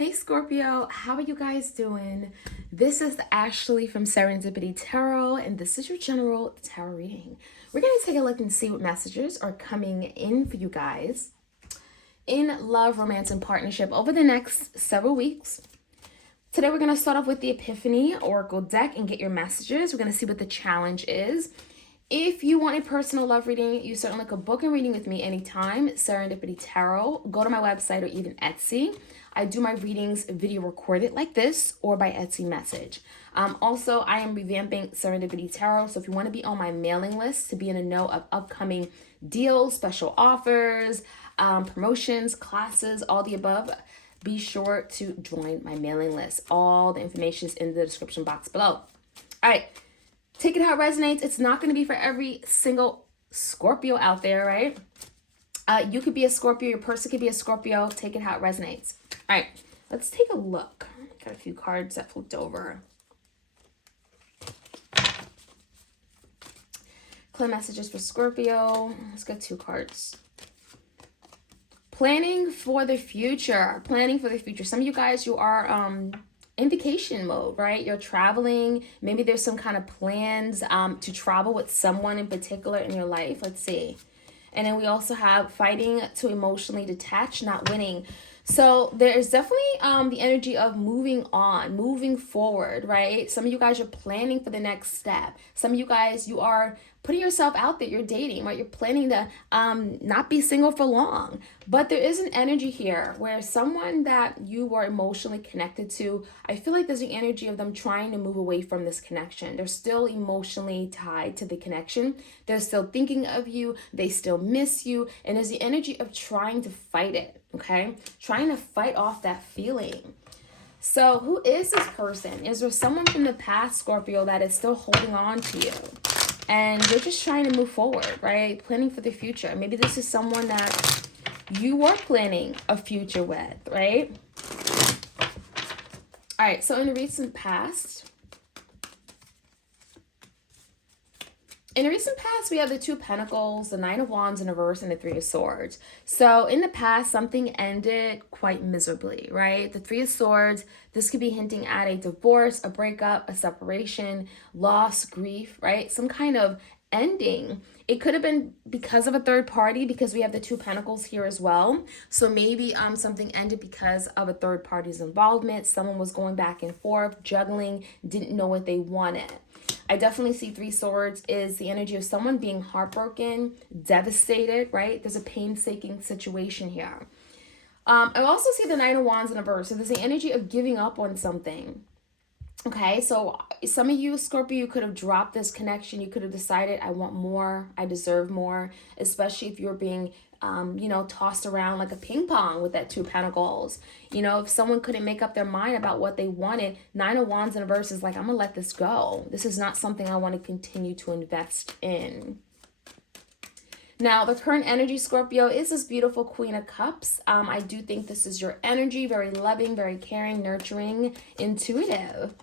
Hey Scorpio, how are you guys doing? This is Ashley from Serendipity Tarot, and this is your general tarot reading. We're going to take a look and see what messages are coming in for you guys in love, romance, and partnership over the next several weeks. Today, we're going to start off with the Epiphany Oracle deck and get your messages. We're going to see what the challenge is. If you want a personal love reading, you certainly could book a reading with me anytime. Serendipity Tarot. Go to my website or even Etsy. I do my readings video recorded like this or by Etsy message. Also, I am revamping Serendipity Tarot. So if you want to be on my mailing list to be in the know of upcoming deals, special offers, promotions, classes, all the above, be sure to join my mailing list. All the information is in the description box below. All right. Take it how it resonates. It's not going to be for every single Scorpio out there, right? You could be a Scorpio. Your person could be a Scorpio. Take it how it resonates. All right, let's take a look. Got a few cards that flipped over. Clear messages for Scorpio. Let's get 2 cards. Planning for the future. Planning for the future. Some of you guys, you are in vacation mode, right? You're traveling. Maybe there's some kind of plans to travel with someone in particular in your life. Let's see. And then we also have fighting to emotionally detach, not winning. So there's definitely the energy of moving on, moving forward, right? Some of you guys are planning for the next step. Some of you guys, you are putting yourself out there. You're dating, right? You're planning to not be single for long. But there is an energy here where someone that you were emotionally connected to, I feel like there's an energy of them trying to move away from this connection. They're still emotionally tied to the connection. They're still thinking of you. They still miss you. And there's the energy of trying to fight it, okay? Trying to fight off that feeling. So who is this person? Is there someone from the past, Scorpio, that is still holding on to you? And you're just trying to move forward, right? Planning for the future. Maybe this is someone that you were planning a future with, right? All right, so in the recent past, we have the 2 Pentacles, the 9 of Wands in reverse, and the 3 of Swords. So in the past, something ended quite miserably, right? The 3 of Swords, this could be hinting at a divorce, a breakup, a separation, loss, grief, right? Some kind of ending. It could have been because of a third party, because we have the 2 Pentacles here as well. So maybe something ended because of a third party's involvement. Someone was going back and forth, juggling, didn't know what they wanted. I definitely see 3 Swords is the energy of someone being heartbroken, devastated, right? There's a painstaking situation here. I also see the 9 of Wands in reverse. So there's the energy of giving up on something. Okay, so some of you, Scorpio, you could have dropped this connection. You could have decided, I want more, I deserve more, especially if you're being tossed around like a ping pong with that 2 Pentacles. If someone couldn't make up their mind about what they wanted, 9 of Wands in reverse is like, I'm gonna let this go. This is not something I want to continue to invest in. Now, the current energy, Scorpio, is this beautiful Queen of Cups. I do think this is your energy, very loving, very caring, nurturing, intuitive.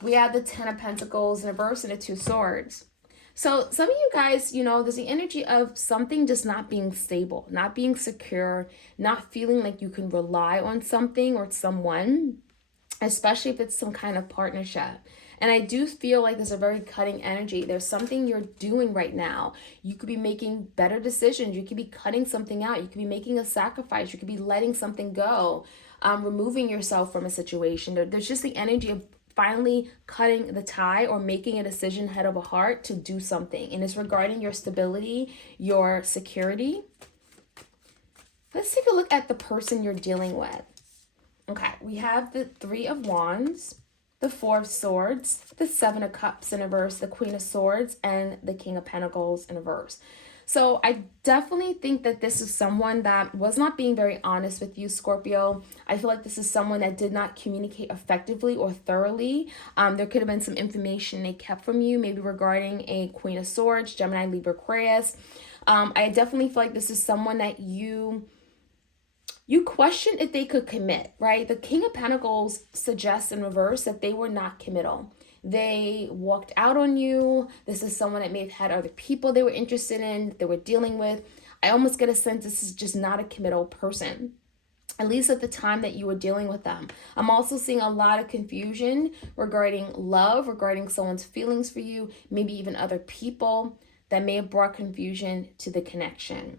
We have the 10 of Pentacles in reverse and the 2 Swords. So some of you guys, there's the energy of something just not being stable, not being secure, not feeling like you can rely on something or someone, especially if it's some kind of partnership. And I do feel like there's a very cutting energy. There's something you're doing right now. You could be making better decisions. You could be cutting something out. You could be making a sacrifice. You could be letting something go, removing yourself from a situation. There's just the energy of finally cutting the tie or making a decision head over heart to do something. And it's regarding your stability, your security. Let's take a look at the person you're dealing with. Okay, we have the 3 of Wands, the 4 of Swords, the 7 of Cups in reverse, the Queen of Swords, and the King of Pentacles in reverse. So I definitely think that this is someone that was not being very honest with you, Scorpio. I feel like this is someone that did not communicate effectively or thoroughly. There could have been some information they kept from you, maybe regarding a Queen of Swords, Gemini, Libra, Aquarius. I definitely feel like this is someone that you question if they could commit, right? The King of Pentacles suggests in reverse that they were not committal. They walked out on you. This is someone that may have had other people they were interested in, they were dealing with. I almost get a sense this is just not a committal person. at least at the time that you were dealing with them. I'm also seeing a lot of confusion regarding love, regarding someone's feelings for you, maybe even other people that may have brought confusion to the connection.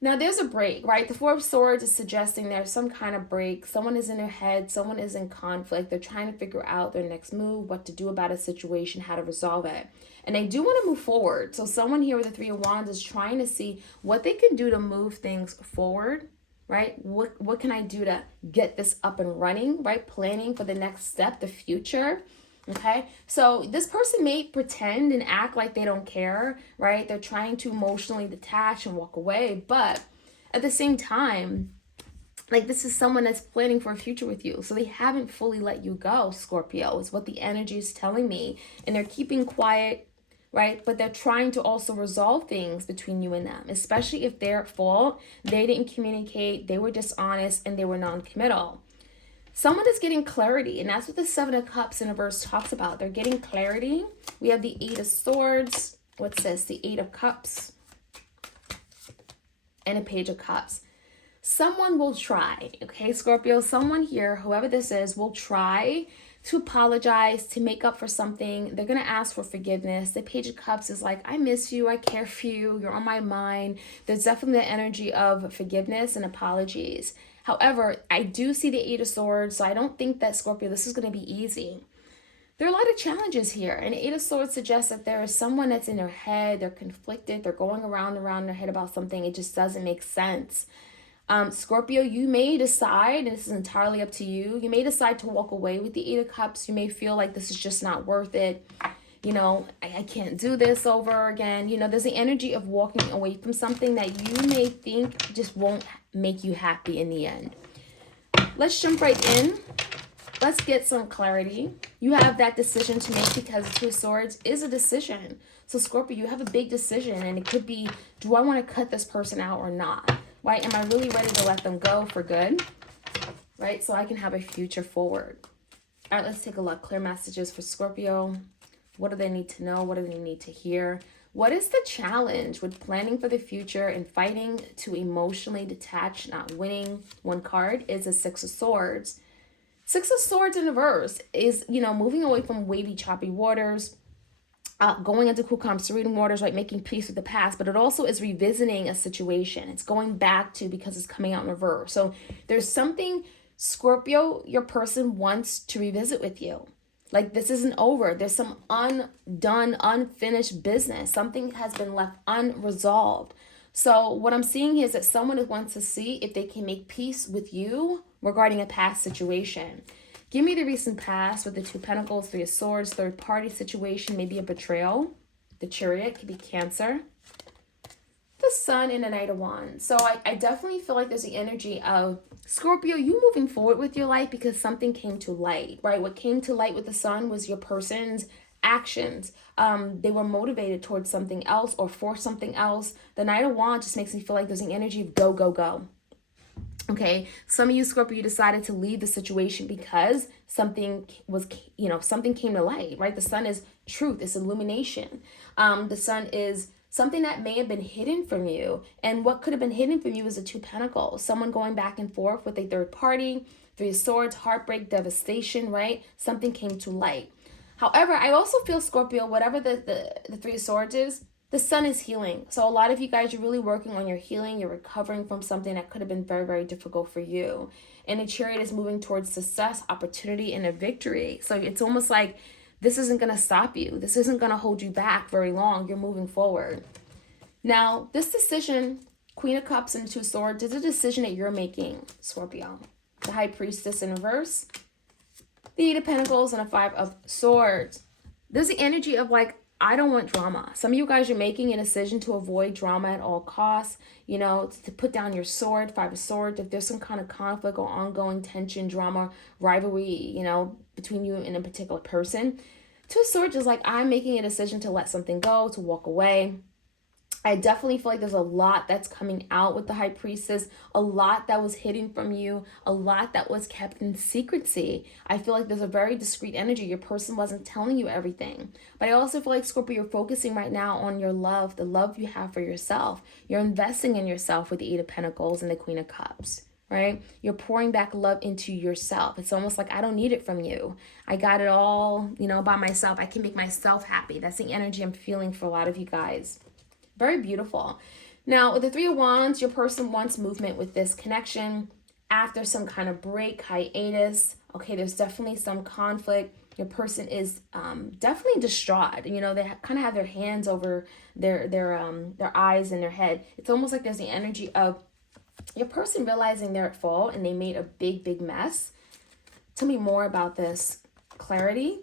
Now there's a break, right? The Four of Swords is suggesting there's some kind of break. Someone is in their head, someone is in conflict. They're trying to figure out their next move, what to do about a situation, how to resolve it. And they do want to move forward. So someone here with the Three of Wands is trying to see what they can do to move things forward, right? What can I do to get this up and running, right? Planning for the next step, the future. Okay, so this person may pretend and act like they don't care, right? They're trying to emotionally detach and walk away, but at the same time, like, this is someone that's planning for a future with you. So they haven't fully let you go, Scorpio, is what the energy is telling me. And they're keeping quiet, right? But they're trying to also resolve things between you and them, especially if they're at fault, they didn't communicate, they were dishonest, and they were non-committal. Someone is getting clarity, and that's what the Seven of Cups in a verse talks about. They're getting clarity. We have the Eight of Swords. What's this? The Eight of Cups and a Page of Cups. Someone will try, okay, Scorpio? Someone here, whoever this is, will try to apologize, to make up for something. They're going to ask for forgiveness. The Page of Cups is like, I miss you. I care for you. You're on my mind. There's definitely the energy of forgiveness and apologies. However, I do see the Eight of Swords, so I don't think that, Scorpio, this is going to be easy. There are a lot of challenges here, and the Eight of Swords suggests that there is someone that's in their head, they're conflicted, they're going around in their head about something, it just doesn't make sense. Scorpio, you may decide, and this is entirely up to you, you may decide to walk away with the Eight of Cups. You may feel like this is just not worth it. You know, I can't do this over again. You know, there's the energy of walking away from something that you may think just won't make you happy in the end. Let's jump right in. Let's get some clarity. You have that decision to make because the Two of Swords is a decision. So Scorpio, you have a big decision, and it could be, do I want to cut this person out or not? Right? Am I really ready to let them go for good? Right? So I can have a future forward. All right, let's take a look. Clear messages for Scorpio. What do they need to know? What do they need to hear? What is the challenge with planning for the future and fighting to emotionally detach, not winning? One card is a Six of Swords. Six of Swords in reverse is, you know, moving away from wavy, choppy waters, going into cool, calm, serene waters, right? Making peace with the past, but it also is revisiting a situation. It's going back to, because it's coming out in reverse. So there's something, Scorpio, your person wants to revisit with you. Like, this isn't over. There's some undone, unfinished business. Something has been left unresolved. So what I'm seeing here is that someone wants to see if they can make peace with you regarding a past situation. Give me the recent past with the Two of Pentacles, Three of Swords, third party situation, maybe a betrayal. The Chariot could be Cancer. The Sun and the Knight of Wands. So I definitely feel like there's the energy of Scorpio, you moving forward with your life because something came to light, right? What came to light with the Sun was your person's actions. They were motivated towards something else or for something else. The Knight of Wands just makes me feel like there's an energy of go, go, go. Okay, some of you, Scorpio, you decided to leave the situation because something was, you know, something came to light, right? The Sun is truth, it's illumination. The Sun is something that may have been hidden from you. And what could have been hidden from you is the Two of Pentacles. Someone going back and forth with a third party, Three of Swords, heartbreak, devastation, right? Something came to light. However, I also feel, Scorpio, whatever the Three of Swords is, the Sun is healing. So a lot of you guys, you're really working on your healing. You're recovering from something that could have been very, very difficult for you. And the Chariot is moving towards success, opportunity, and a victory. So it's almost like this isn't going to stop you. This isn't going to hold you back very long. You're moving forward. Now, this decision, Queen of Cups and Two of Swords, is a decision that you're making, Scorpio. The High Priestess in reverse, the Eight of Pentacles, and a Five of Swords. There's the energy of like, I don't want drama. Some of you guys are making a decision to avoid drama at all costs, you know, to put down your sword, Five of Swords. If there's some kind of conflict or ongoing tension, drama, rivalry, you know, between you and a particular person, Two of Swords is like, I'm making a decision to let something go, to walk away. I definitely feel like there's a lot that's coming out with the High Priestess, a lot that was hidden from you, a lot that was kept in secrecy. I feel like there's a very discreet energy. Your person wasn't telling you everything. But I also feel like, Scorpio, you're focusing right now on your love, the love you have for yourself. You're investing in yourself with the Eight of Pentacles and the Queen of Cups, right? You're pouring back love into yourself. It's almost like, I don't need it from you. I got it all, by myself. I can make myself happy. That's the energy I'm feeling for a lot of you guys. Very beautiful. Now, with the Three of Wands, your person wants movement with this connection after some kind of break, hiatus. Okay, there's definitely some conflict. Your person is definitely distraught. They kind of have their hands over their eyes and their head. It's almost like there's the energy of your person realizing they're at fault and they made a big mess. Tell me more about this. Clarity.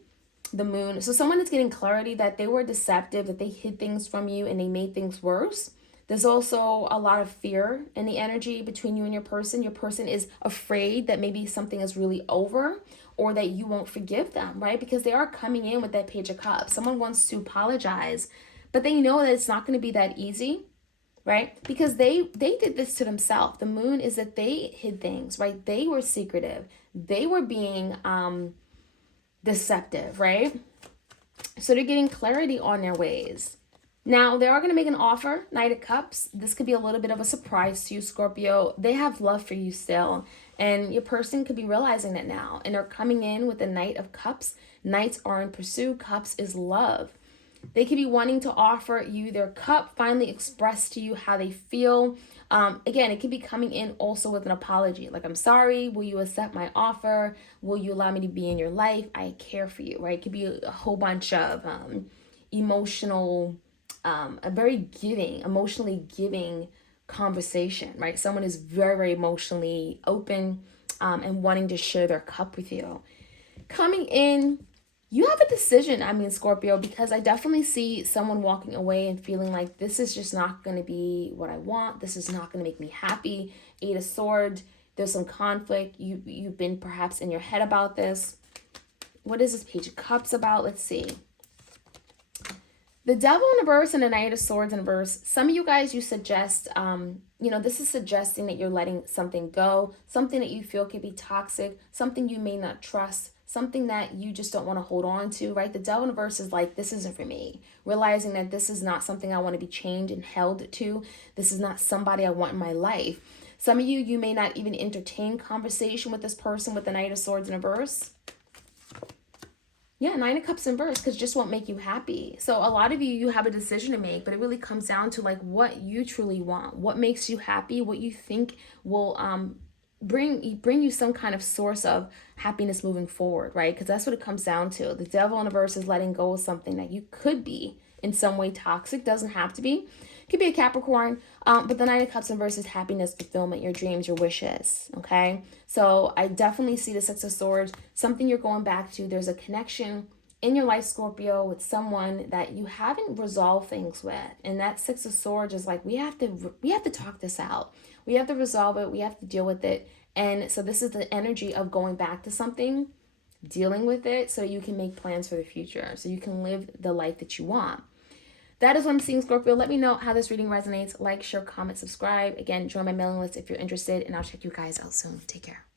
The moon. So someone is getting clarity that they were deceptive, that they hid things from you and they made things worse. There's also a lot of fear in the energy between you and your person. Your person is afraid that maybe something is really over or that you won't forgive them, right? Because they are coming in with that Page of Cups. Someone wants to apologize, but they know that it's not going to be that easy, right? Because they did this to themselves. The moon is that they hid things, right? They were secretive. They were being deceptive, right? So they're getting clarity on their ways. Now, they are going to make an offer, Knight of Cups. This could be a little bit of a surprise to you, Scorpio. They have love for you still, and your person could be realizing that now, and they're coming in with the Knight of Cups. Knights are in pursuit. Cups is love. They could be wanting to offer you their cup, finally express to you how they feel. Again, it could be coming in also with an apology. Like, I'm sorry. Will you accept my offer? Will you allow me to be in your life? I care for you, right? It could be a whole bunch of emotional, a very emotionally giving conversation, right? Someone is very emotionally open and wanting to share their cup with you. Coming in, you have a decision, Scorpio, because I definitely see someone walking away and feeling like this is just not going to be what I want. This is not going to make me happy. Eight of Swords, there's some conflict. You've been perhaps in your head about this. What is this Page of Cups about? Let's see. The Devil in reverse and the Knight of Swords in reverse. Some of you guys, you suggest, this is suggesting that you're letting something go, something that you feel could be toxic, something you may not trust, something that you just don't want to hold on to, right? The Devil in reverse is like, this isn't for me. Realizing that this is not something I want to be chained and held to. This is not somebody I want in my life. Some of you, you may not even entertain conversation with this person with the Knight of Swords in reverse. Yeah, Nine of Cups in reverse, because just won't make you happy. So a lot of you, you have a decision to make, but it really comes down to like what you truly want, what makes you happy, what you think will bring you some kind of source of happiness moving forward, right? Because that's what it comes down to. The Devil in reverse is letting go of something that you could be in some way toxic, doesn't have to be. Could be a Capricorn, but the Knight of Cups in reverse is happiness, fulfillment, your dreams, your wishes, okay? So I definitely see the Six of Swords, something you're going back to. There's a connection in your life, Scorpio, with someone that you haven't resolved things with. And that Six of Swords is like, we have to talk this out. We have to resolve it. We have to deal with it. And so this is the energy of going back to something, dealing with it, so you can make plans for the future, so you can live the life that you want. That is what I'm seeing, Scorpio. Let me know how this reading resonates. Like, share, comment, subscribe. Again, join my mailing list if you're interested, and I'll check you guys out soon. Take care.